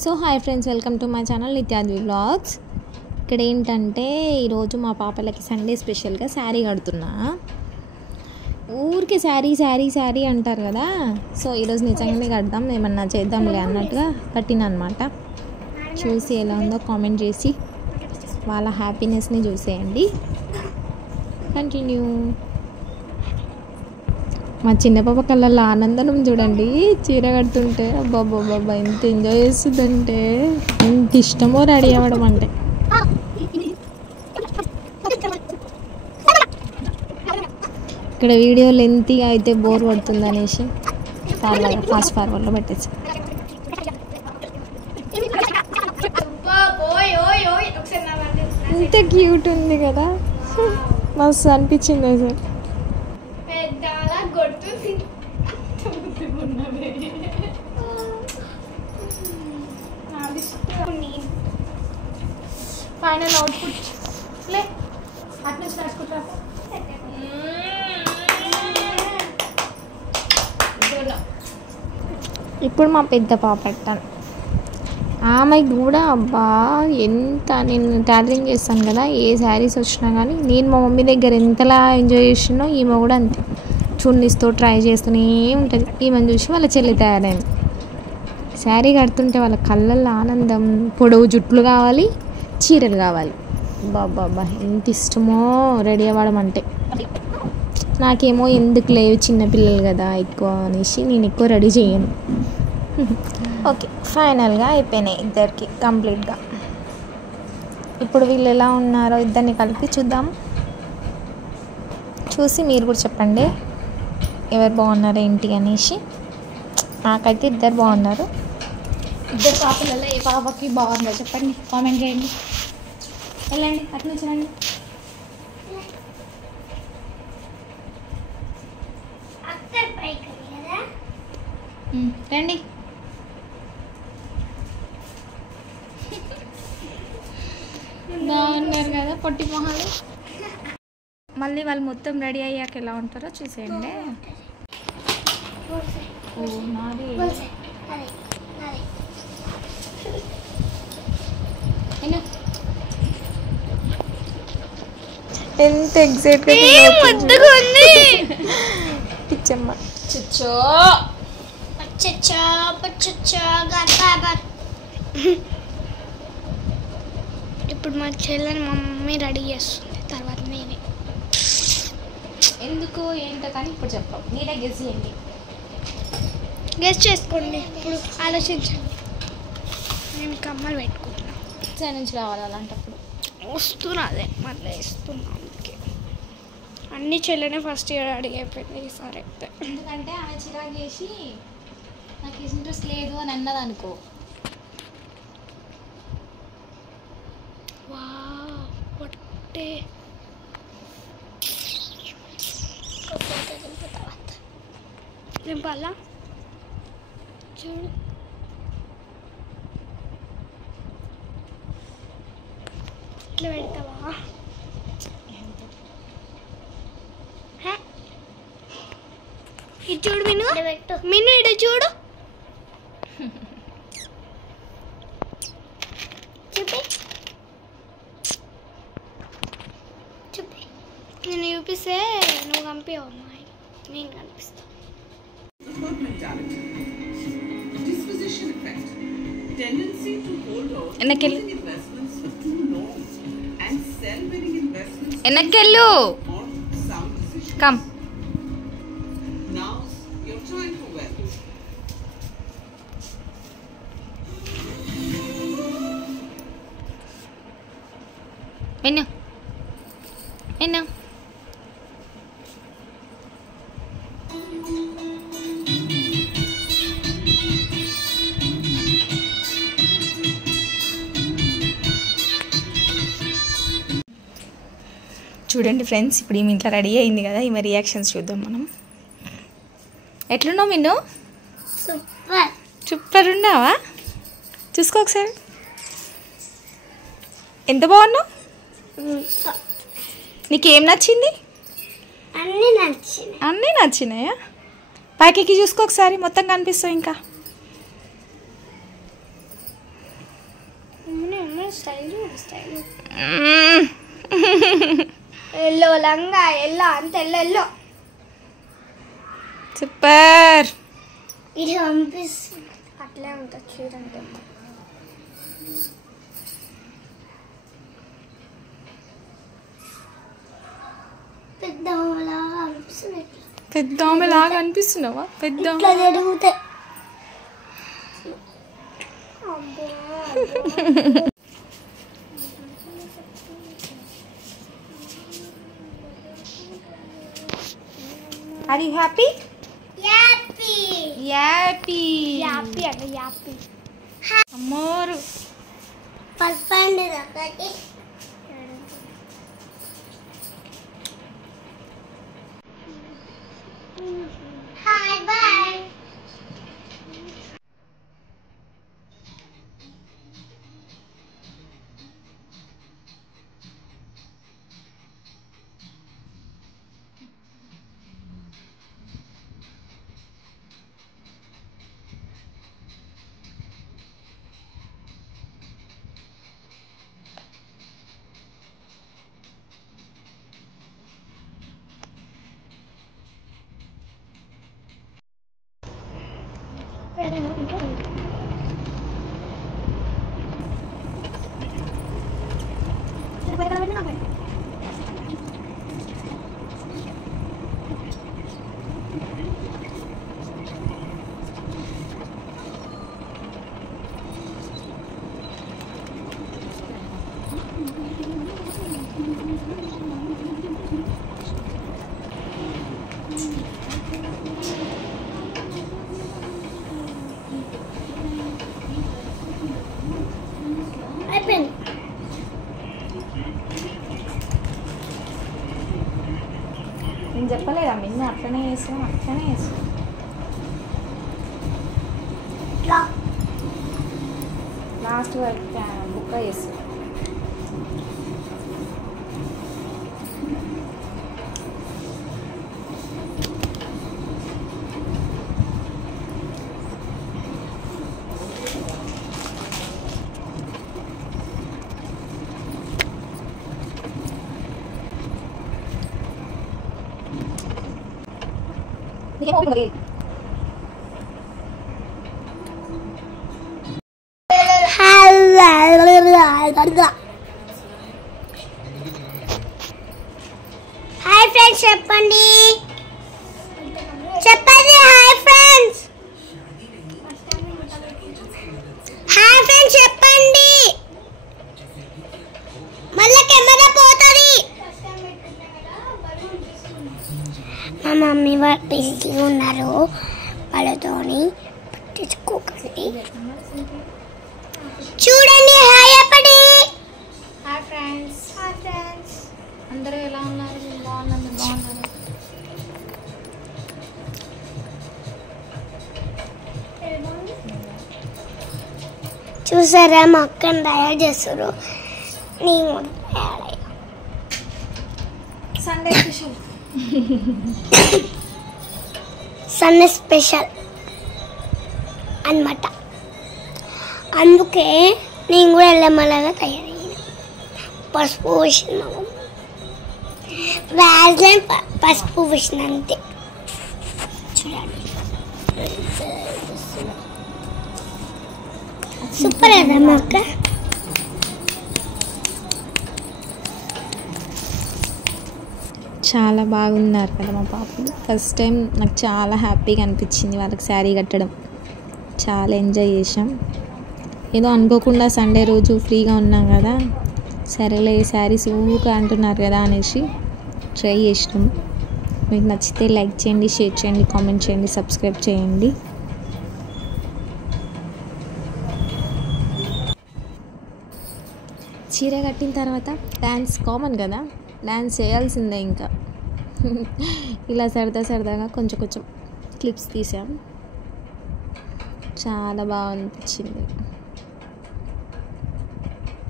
So hi friends, welcome to my channel Nityadvi vlogs. ఇక్కడ ఏంటంటే ఈరోజు మా పాపలకి సండే స్పెషల్గా శారీ కడుతున్నా. ఊరికి శారీ శారీ శారీ అంటారు కదా, సో ఈరోజు నిజంగానే కడదాం, ఏమన్నా చేద్దాంలే అన్నట్టుగా కట్టిన అనమాట. చూసి ఎలా ఉందో కామెంట్ చేసి వాళ్ళ హ్యాపీనెస్ని చూసేయండి. కంటిన్యూ. మా చిన్న పాప కళ్ళల్లో ఆనందం చూడండి, చీర కడుతుంటే. అబ్బాబ్బాబ్బా ఎంత ఎంజాయ్ చేస్తుందంటే, ఎంత ఇష్టమో రెడీ అవ్వడం అంటే. ఇక్కడ వీడియో లెంతీగా అయితే బోర్ పడుతుంది అనేసి ఫాస్ట్ ఫార్వర్డ్లో పెట్టేసి. ఎంత క్యూట్ ఉంది కదా, మస్తు అనిపించింది అసలు. ఫైనల్ అవుట్పుట్ లే అటు నుంచి రాసుకుంటా. ఇప్పుడు మా పెద్ద పాప పెట్టాను, ఆమెకి కూడా అబ్బా ఎంత, నేను టైలరింగ్ చేస్తాను కదా, ఏ శారీస్ వచ్చినా కానీ నేను మా మమ్మీ దగ్గర ఎంతలా ఎంజాయ్ చేసినో ఈమె కూడా అంతే. చున్నీస్తో ట్రై చేస్తూనే ఉంటుంది. ఈమెను చూసి వాళ్ళ చెల్లి తయారైంది. శారీ కడుతుంటే వాళ్ళ కళ్ళల్లో ఆనందం. పొడవు జుట్లు కావాలి, చీరలు కావాలి. బాబా ఎంత ఇష్టమో రెడీ అవ్వడం అంటే. నాకేమో ఎందుకు లేవు, చిన్నపిల్లలు కదా ఎక్కువ అనేసి నేను ఎక్కువ రెడీ చేయను. ఓకే, ఫైనల్గా అయిపోయినాయి ఇద్దరికి కంప్లీట్గా. ఇప్పుడు వీళ్ళు ఎలా ఉన్నారో ఇద్దరిని కలిపి చూద్దాం. చూసి మీరు కూడా చెప్పండి ఎవరు బాగున్నారు ఏంటి అనేసి. నాకైతే ఇద్దరు బాగున్నారు. ఇద్దరు పాపలలో ఏ పాపకి బాగుందో చెప్పండి, కామెంట్ చేయండి. వెళ్ళండి అటు నుంచి రండి. రండి. బాగున్నారు కదా పొట్టి మొహాలు. మళ్ళీ వాళ్ళు మొత్తం రెడీ అయ్యాక ఎలా ఉంటారో చూసేయండి. ఎంత ఎగ్జైట్గా పిచ్చమ్మ. ఇప్పుడు మా చెల్లెని మా మమ్మీ రెడీ చేస్తుంది, తర్వాత నేనే. ఎందుకు ఏంటో కానీ ఇప్పుడు చెప్పాం, మీరే గెస్ చేయండి. గెస్ చేసుకోండి, ఇప్పుడు ఆలోచించండి. నేను కమ్మలు పెట్టుకుంటున్నా. సైడ్ నుంచి రావాలి అలాంటప్పుడు. వస్తున్నదే మళ్ళీ ఇస్తున్నా. అందుకే అన్ని చెల్లెనే ఫస్ట్ ఇయర్ రెడీ అయిపోయింది ఈసారి అయితే. ఎందుకంటే ఆమె చిరాకు చేసి నాకు ఇంట్రెస్ట్ లేదు అని అన్నది అనుకో. పొట్టే నింపాలా చూడు. ఇట్లా పెడతావా? ఇది చూడు మిన్ను, మిన్ను ఇటు చూడు. చూపి చూపి. నేను చూపిస్తే నువ్వు పంపించవు అమ్మాయి, నేను కనిపిస్తా. వెనక్కెళ్ళు. కమ్. ఎన్న ఎన్న చూడండి ఫ్రెండ్స్, ఇప్పుడు ఈమె ఇంట్లో రెడీ అయింది కదా, ఈమె రియాక్షన్స్ చూద్దాం మనం. ఎట్లున్నావు మిన్ను? సూపర్. సూపర్ ఉన్నావా? చూసుకో ఒకసారి, ఎంత బాగున్నావు. నీకేం నచ్చింది? అన్నీ నచ్చినాయా? పైకి చూసుకో ఒకసారి, మొత్తం కనిపిస్తావు. ఇంకా స్టైల్ ఎల్లో లంగా ఎల్లో అంత ఎల్లో సూపర్. ఇది పంపిస్తుంది అట్లే ఉంటుంది చూడండి. పెద్ద ఆమెలాగా అనిపిస్తున్నావా? పెద్ద జరుగుతాయి. Are you happy? Appy Happy. యాపీ అంటే యాపీ. అమ్మోరు. పల్పండి ఒకటి. Hi bye. అయిపోయింది. నేను చెప్పలేదా మిన్న అట్లనే వేసాం అట్లనే వేసాం. లాస్ట్ వరకు బుక్క వేసాం. హాయ్ ఫ్రెండ్స్ చెప్పండి చెప్పండి. Hi friends. హాయ్ ఫ్రెండ్స్ చెప్పండి. మళ్ళీ కెమెరా పోతుంది. మా మమ్మీ వాళ్ళు బిజీగా ఉన్నారు, వాళ్ళతోని పట్టించుకోకండి. చూడండి. హాయ్ చెప్పండి. Hi friends. Hi friends. అందరూ ఎలా ఉన్నారు? బాగున్నారు. చూసారా మా అక్కని తయారు చేస్తారు. నేను సండే స్పెషల్. సండే స్పెషల్ అన్నమాట. అందుకే నేను కూడా వెళ్ళమలాగా తయారయ్యాను. పసుపు వేసినాము, వ్యాజ్లైన్ పసుపు వేసిన అంతే. చూడండి సూపర్ కదా మా అక్క. చాలా బాగున్నారు కదా మా పాపలు. ఫస్ట్ టైం నాకు చాలా హ్యాపీగా అనిపించింది వాళ్ళకి శారీ కట్టడం. చాలా ఎంజాయ్ చేసాం. ఏదో అనుకోకుండా సండే రోజు ఫ్రీగా ఉన్నాం కదా, సరేలే శారీస్ ఊక అంటున్నారు కదా అనేసి ట్రై చేసినాం. మీకు నచ్చితే లైక్ చేయండి, షేర్ చేయండి, కామెంట్ చేయండి, సబ్స్క్రైబ్ చేయండి. చీర కట్టిన తర్వాత డ్యాన్స్ కామన్ కదా, డ్యాన్స్ చేయాల్సిందే ఇంకా. ఇలా సరదాగా కొంచెం క్లిప్స్ తీసాం. చాలా బాగా అనిపించింది.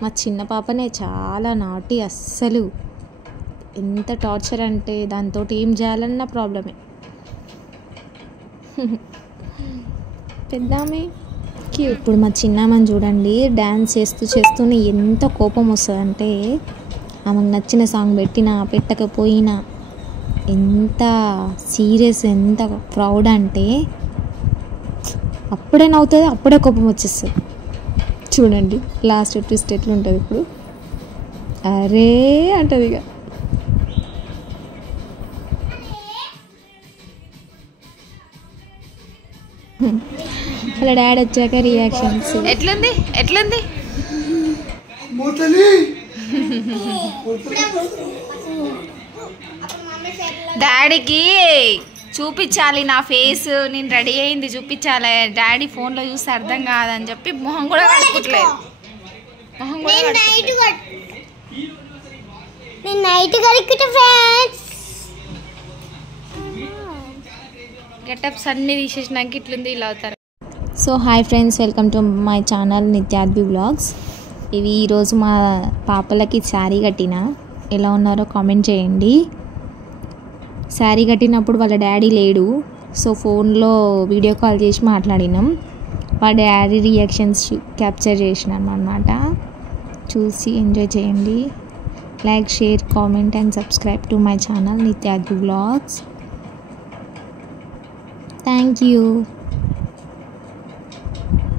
మా చిన్న పాపనే చాలా నాటి, అస్సలు ఎంత టార్చర్ అంటే దాంతో ఏం చేయాలన్న ప్రాబ్లమే. పెద్దామె ఇప్పుడు మా చిన్నామని చూడండి, డ్యాన్స్ చేస్తూనే ఎంత కోపం వస్తుందంటే ఆమెకు నచ్చిన సాంగ్ పెట్టినా పెట్టకపోయినా ఎంత సీరియస్, ఎంత ప్రౌడ్ అంటే అప్పుడే నవ్వుతుంది, అప్పుడే కోపం వచ్చేస్తుంది. చూడండి లాస్ట్ ట్విస్ట్ ఎట్లుంటుంది ఇప్పుడు. అరే అంటది ఇక. వాళ్ళ డాడీ వచ్చాక రియాక్షన్స్ ఎట్లుంది డాడీకి చూపించాలి నా ఫేస్, నేను రెడీ అయింది చూపించాలి. డాడీ ఫోన్లో చూస్తే అర్థం కాదని చెప్పి మొహం కూడా కడుపుట్లేదు. గెటప్స్ అన్నీ తీసేసినాక ఇట్లుంది, ఇలా అవుతారు. So hi friends, welcome to my channel Nityadvi vlogs. ఇవి ఈరోజు మా పాపలకి శారీ కట్టిన, ఎలా ఉన్నారో కామెంట్ చేయండి. శారీ కట్టినప్పుడు వాళ్ళ డాడీ లేడు, సో ఫోన్లో వీడియో కాల్ చేసి మాట్లాడినాం. వాళ్ళ డాడీ రియాక్షన్స్ క్యాప్చర్ చేసినాం అన్నమాట. చూసి ఎంజాయ్ చేయండి. Like, share, comment and subscribe to my channel Nityadvi vlogs. Thank you.